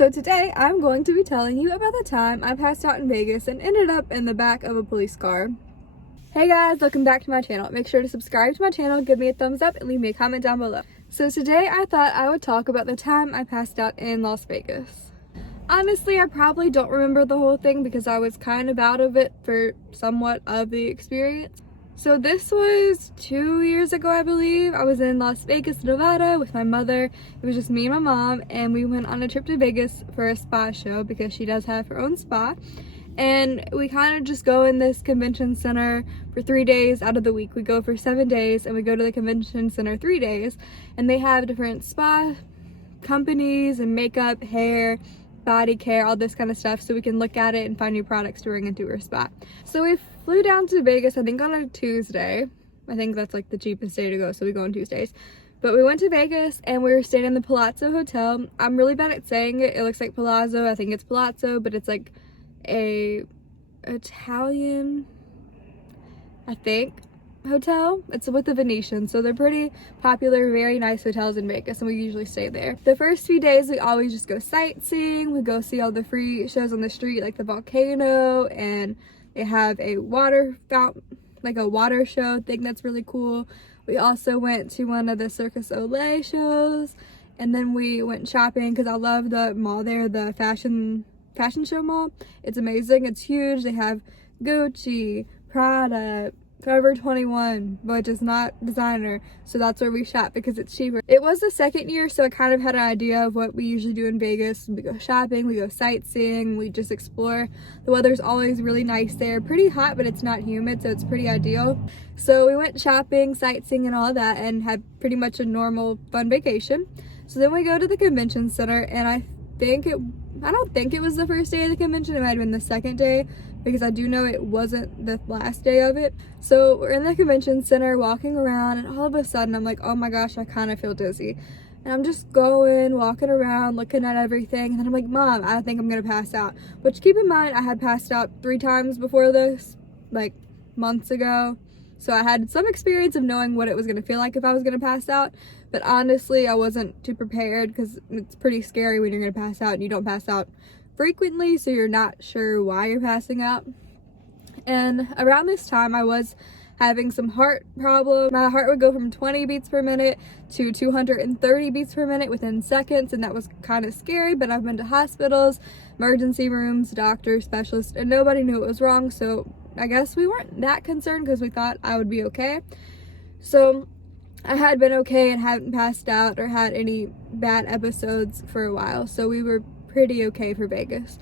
So today I'm going to be telling you about the time I passed out in Vegas and ended up in the back of a police car. Hey guys, welcome back to my channel. Make sure to subscribe to my channel, give me a thumbs up, and leave me a comment down below. So today I thought I would talk about the time I passed out in Las Vegas. Honestly, I probably don't remember the whole thing because I was kind of out of it for somewhat of the experience. So this was 2 years ago, I believe. I was in Las Vegas, Nevada with my mother. It was just me and my mom, and we went on a trip to Vegas for a spa show because she does have her own spa. And we kind of just go in this convention center for 3 days out of the week. We go for 7 days and we go to the convention center 3 days, and they have different spa companies and makeup, hair, body care, all this kind of stuff, so we can look at it and find new products to bring into our spa. So we flew down to Vegas, I think on a Tuesday. I think that's like the cheapest day to go, so we go on Tuesdays. But we went to Vegas and we were staying in the Palazzo Hotel. I'm really bad at saying it. It looks like Palazzo. I think it's Palazzo, but it's like a Italian, I think, hotel. It's with the Venetian, so they're pretty popular, very nice hotels in Vegas, and we usually stay there. The first few days we always just go sightseeing. We go see all the free shows on the street, like the volcano, and they have a water fountain, like a water show thing that's really cool. We also went to one of the Circus Olay shows, and then we went shopping because I love the mall there, the fashion show mall. It's amazing. It's huge. They have Gucci, Prada, Forever 21, which is not designer, so that's where we shop because it's cheaper. It was the second year, so I kind of had an idea of what we usually do in Vegas. We go shopping, we go sightseeing, we just explore. The weather's always really nice there. Pretty hot, but it's not humid, so it's pretty ideal. So we went shopping, sightseeing, and all that, and had pretty much a normal, fun vacation. So then we go to the convention center, and I don't think it was the first day of the convention. It might have been the second day, because I do know it wasn't the last day of it. So we're in the convention center walking around, and all of a sudden I'm like, oh my gosh, I kind of feel dizzy. And I'm just walking around, looking at everything, and then I'm like, Mom, I think I'm gonna pass out. Which, keep in mind, I had passed out 3 times before this, like months ago. So I had some experience of knowing what it was gonna feel like if I was gonna pass out. But honestly, I wasn't too prepared because it's pretty scary when you're gonna pass out and you don't pass out frequently, so you're not sure why you're passing out. And around this time I was having some heart problems. My heart would go from 20 beats per minute to 230 beats per minute within seconds, and that was kind of scary. But I've been to hospitals, emergency rooms, doctors, specialists, and nobody knew what was wrong, so I guess we weren't that concerned because we thought I would be okay. So I had been okay and hadn't passed out or had any bad episodes for a while, so we were pretty okay for Vegas.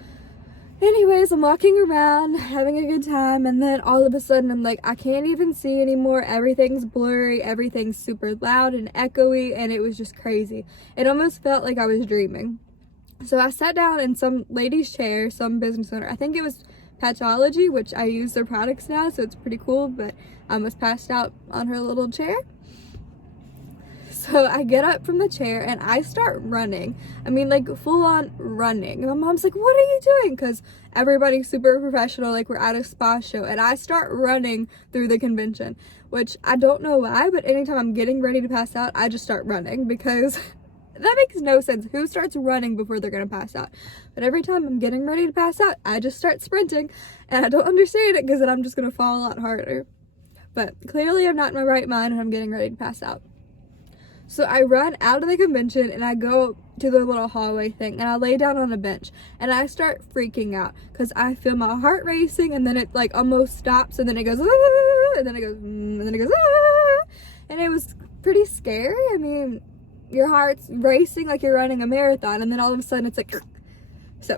Anyways, I'm walking around having a good time, and then all of a sudden I'm like, I can't even see anymore. Everything's blurry, everything's super loud and echoey, and it was just crazy. It almost felt like I was dreaming. So I sat down in some lady's chair, some business owner, I think it was Patchology, which I use their products now, so it's pretty cool, but I was passed out on her little chair. So I get up from the chair and I start running. I mean, like, full on running. And my mom's like, what are you doing? Because everybody's super professional, like we're at a spa show. And I start running through the convention, which I don't know why, but anytime I'm getting ready to pass out, I just start running because that makes no sense. Who starts running before they're gonna pass out? But every time I'm getting ready to pass out, I just start sprinting, and I don't understand it because then I'm just gonna fall a lot harder. But clearly I'm not in my right mind when I'm getting ready to pass out. So I run out of the convention and I go to the little hallway thing, and I lay down on a bench and I start freaking out because I feel my heart racing, and then it like almost stops, and then it goes ah, and then it goes and then it goes ah, and it was pretty scary. I mean, your heart's racing like you're running a marathon, and then all of a sudden it's like, so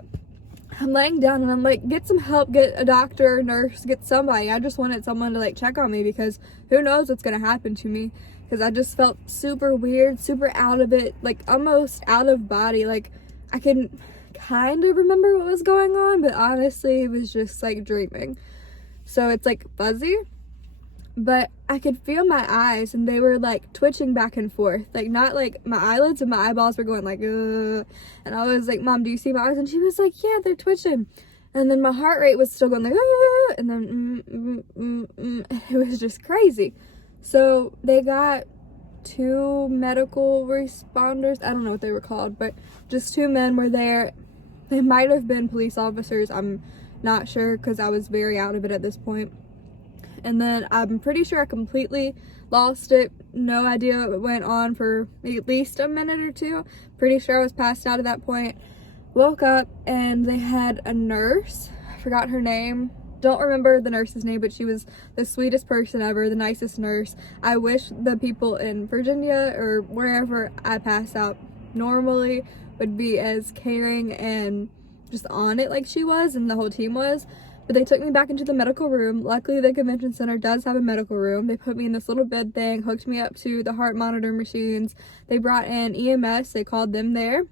I'm laying down and I'm like, get some help, get a doctor, a nurse, get somebody. I just wanted someone to like check on me because who knows what's gonna happen to me, because I just felt super weird, super out of it, like almost out of body. Like I can kind of remember what was going on, but honestly it was just like dreaming. So it's like fuzzy, but I could feel my eyes and they were like twitching back and forth, like not like my eyelids, and my eyeballs were going like ugh. And I was like, Mom, do you see my eyes? And she was like, yeah, they're twitching. And then my heart rate was still going like ah, and then it was just crazy. So they got 2 medical responders, I don't know what they were called, but just 2 men were there They might have been police officers, I'm not sure because I was very out of it at this point. And then I'm pretty sure I completely lost it. No idea what went on for at least a minute or two. Pretty sure I was passed out at that point. Woke up and they had a nurse. I forgot her name. Don't remember the nurse's name, but she was the sweetest person ever, the nicest nurse. I wish the people in Virginia or wherever I pass out normally would be as caring and just on it like she was and the whole team was. But they took me back into the medical room. Luckily, the convention center does have a medical room. They put me in this little bed thing, hooked me up to the heart monitor machines. They brought in EMS. They called them there,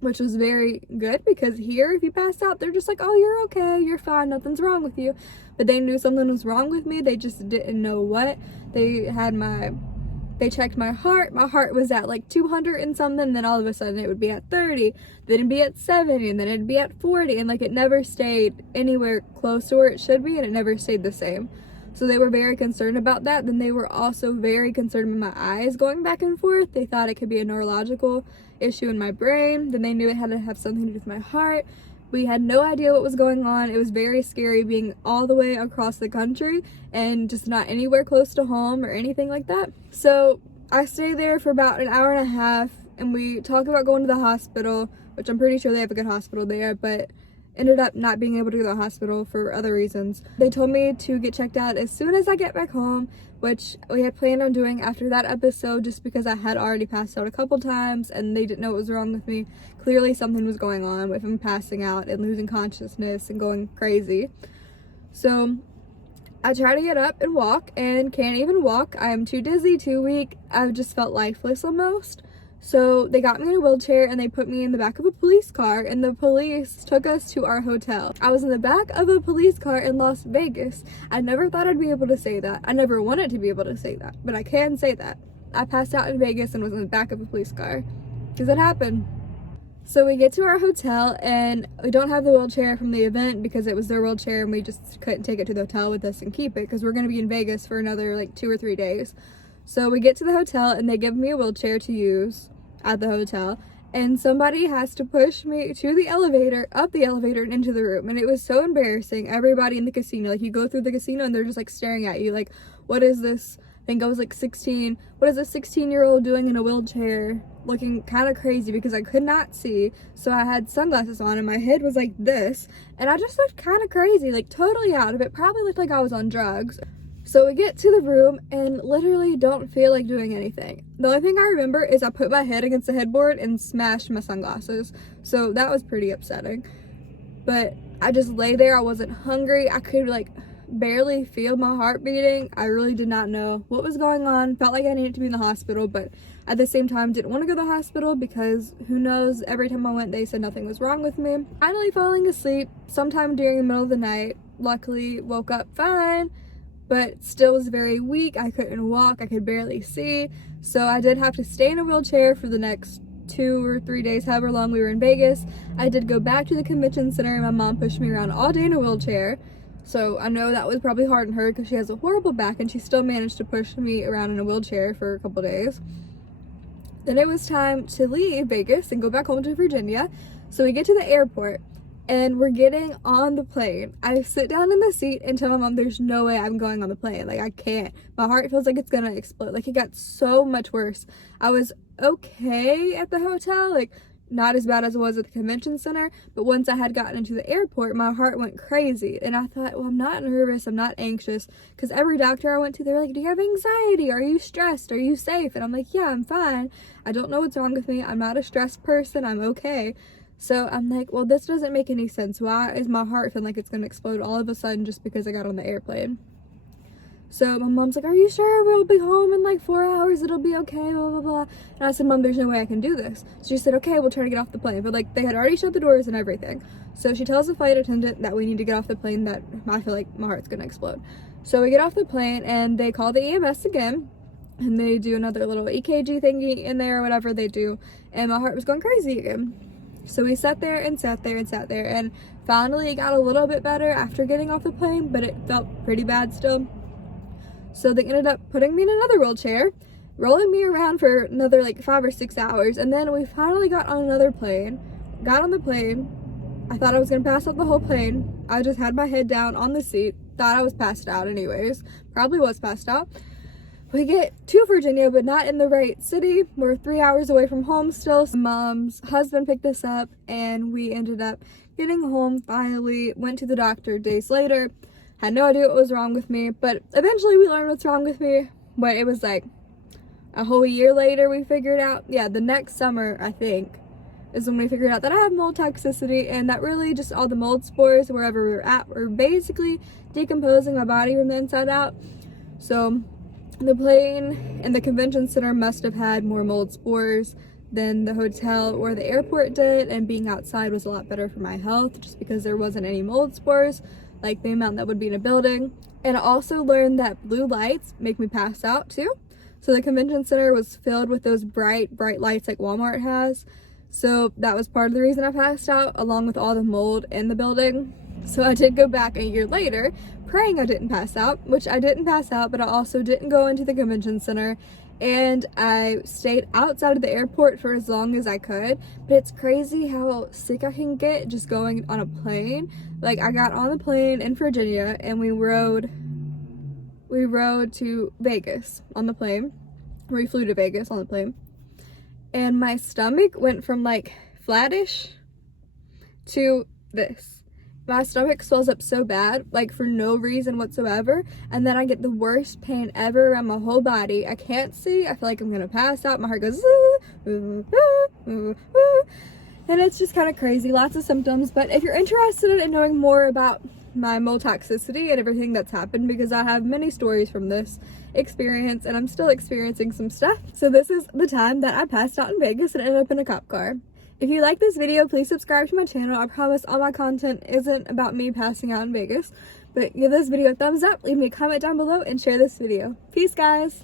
which was very good because here, if you pass out, they're just like, oh, you're okay, you're fine, nothing's wrong with you. But they knew something was wrong with me. They just didn't know what. They checked my heart. My heart was at like 200 and something. Then all of a sudden it would be at 30. Then it'd be at 70. And then it'd be at 40. And like it never stayed anywhere close to where it should be. And it never stayed the same. So they were very concerned about that. Then they were also very concerned with my eyes going back and forth. They thought it could be a neurological issue in my brain. Then they knew it had to have something to do with my heart. We had no idea what was going on. It was very scary being all the way across the country and just not anywhere close to home or anything like that. So I stayed there for about an hour and a half and we talked about going to the hospital, which I'm pretty sure they have a good hospital there, but ended up not being able to go to the hospital for other reasons. They told me to get checked out as soon as I get back home, which we had planned on doing after that episode just because I had already passed out a couple times and they didn't know what was wrong with me. Clearly something was going on with him passing out and losing consciousness and going crazy. So I try to get up and walk and can't even walk. I'm too dizzy, too weak. I've just felt lifeless almost. So they got me in a wheelchair and they put me in the back of a police car and the police took us to our hotel. I was in the back of a police car in Las Vegas. I never thought I'd be able to say that. I never wanted to be able to say that, but I can say that. I passed out in Vegas and was in the back of a police car because it happened. So we get to our hotel and we don't have the wheelchair from the event because it was their wheelchair and we just couldn't take it to the hotel with us and keep it because we're going to be in Vegas for another like 2 or 3 days. So we get to the hotel and they give me a wheelchair to use at the hotel and somebody has to push me to the elevator, up the elevator and into the room. And it was so embarrassing. Everybody in the casino, like you go through the casino and they're just like staring at you like, what is this? I think I was like 16. What is a 16-year-old doing in a wheelchair? Looking kind of crazy because I could not see. So I had sunglasses on and my head was like this. And I just looked kind of crazy, like totally out of it. Probably looked like I was on drugs. So we get to the room and literally don't feel like doing anything. The only thing I remember is I put my head against the headboard and smashed my sunglasses. So that was pretty upsetting. But I just lay there. I wasn't hungry. I could like barely feel my heart beating. I really did not know what was going on. Felt like I needed to be in the hospital, but at the same time didn't want to go to the hospital because who knows, every time I went they said nothing was wrong with me. Finally falling asleep sometime during the middle of the night. Luckily woke up fine, but still was very weak. I couldn't walk, I could barely see. So I did have to stay in a wheelchair for the next 2 or 3 days, however long we were in Vegas. I did go back to the convention center and my mom pushed me around all day in a wheelchair. So I know that was probably hard on her because she has a horrible back and she still managed to push me around in a wheelchair for a couple days. Then it was time to leave Vegas and go back home to Virginia. So we get to the airport and we're getting on the plane. I sit down in the seat and tell my mom there's no way I'm going on the plane. Like I can't. My heart feels like it's gonna explode. Like it got so much worse. I was okay at the hotel, like not as bad as it was at the convention center, but once I had gotten into the airport, my heart went crazy. And I thought, well, I'm not nervous, I'm not anxious, because every doctor I went to, they were like, do you have anxiety? Are you stressed? Are you safe? And I'm like, yeah, I'm fine. I don't know what's wrong with me. I'm not a stressed person. I'm okay. So I'm like, well, this doesn't make any sense. Why is my heart feeling like it's going to explode all of a sudden just because I got on the airplane? So my mom's like, are you sure we'll be home in like 4 hours? It'll be okay, blah, blah, blah. And I said, Mom, there's no way I can do this. So she said, okay, we'll try to get off the plane. But like they had already shut the doors and everything. So she tells the flight attendant that we need to get off the plane, that I feel like my heart's going to explode. So we get off the plane and they call the EMS again. And they do another little EKG thingy in there or whatever they do. And my heart was going crazy again. So we sat there and sat there and sat there. And finally it got a little bit better after getting off the plane. But it felt pretty bad still. So they ended up putting me in another wheelchair, rolling me around for another like 5 or 6 hours. And then we finally got on another plane, got on the plane, I thought I was gonna pass out the whole plane. I just had my head down on the seat, thought I was passed out anyways, probably was passed out. We get to Virginia, but not in the right city. We're 3 hours away from home still. Mom's husband picked us up and we ended up getting home finally. Went to the doctor days later. Had no idea what was wrong with me, but eventually we learned what's wrong with me. But it was like a whole year later we figured out. Yeah, the next summer, I think, is when we figured out that I have mold toxicity, and that really just all the mold spores wherever we were at were basically decomposing my body from the inside out. So the plane and the convention center must have had more mold spores than the hotel or the airport did, and being outside was a lot better for my health just because there wasn't any mold spores like the amount that would be in a building. And I also learned that blue lights make me pass out too. So the convention center was filled with those bright lights like Walmart has. So that was part of the reason I passed out, along with all the mold in the building. So I did go back a year later praying I didn't pass out, which I didn't pass out, but I also didn't go into the convention center, and I stayed outside of the airport for as long as I could. But it's crazy how sick I can get just going on a plane. Like, I got on the plane in Virginia and we rode to Vegas on the plane. We flew to Vegas on the plane. And my stomach went from like flattish to this. My stomach swells up so bad, like for no reason whatsoever, and then I get the worst pain ever around my whole body. I can't see. I feel like I'm gonna pass out. My heart goes and it's just kind of crazy. Lots of symptoms. But if you're interested in knowing more about my mold toxicity and everything that's happened, because I have many stories from this experience and I'm still experiencing some stuff. So this is the time that I passed out in Vegas and ended up in a cop car. If you like this video, please subscribe to my channel. I promise all my content isn't about me passing out in Vegas. But give this video a thumbs up, leave me a comment down below, and share this video. Peace, guys!